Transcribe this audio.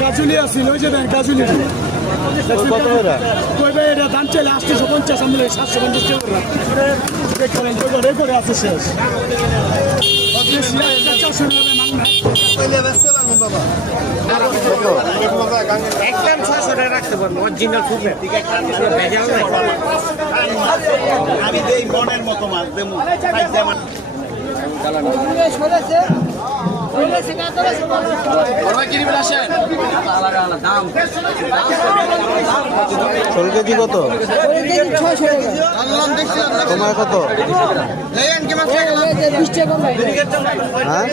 কাজুলি আসছিল ওই যে কাজুলি এটা দাম চাইলে 850 আমি 750 টাকা করে আছে শেষ একদম 600 টাকা রাখতে পারবো অরিজিনাল ফুল আমি দেই মনের মতো মাছ দেবো ষোল কেজি কত তোমার কত হ্যাঁ